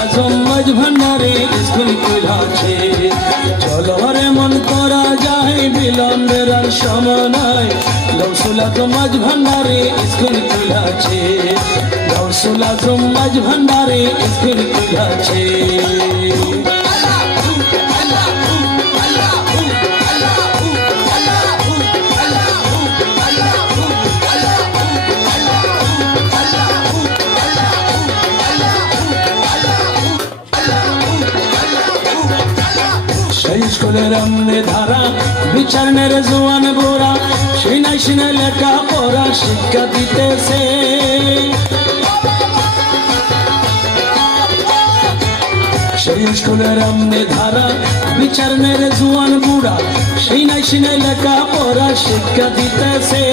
আজম মাঝ ভান্ডারে স্কুল খুলেছে। চলো রে মন করা যায় বিলম্বের আর সময় নাই, গৌসুল আজম মাঝ ভান্ডারে স্কুল খুলেছে। গৌসুল আজম মাঝ ভান্ডারে স্কুল খুলেছে। সেই স্কুলের আমনে ধারা বিচারনের জোয়ান বোরা, সিনাই সিনাই লেখা পড়া শিক্ষা দিতেছে। সেই স্কুলের আমনে ধারা বিচারনের জোয়ান বুড়া, সিনাই সিনাই লেখা পড়া শিক্ষা দিতেছে।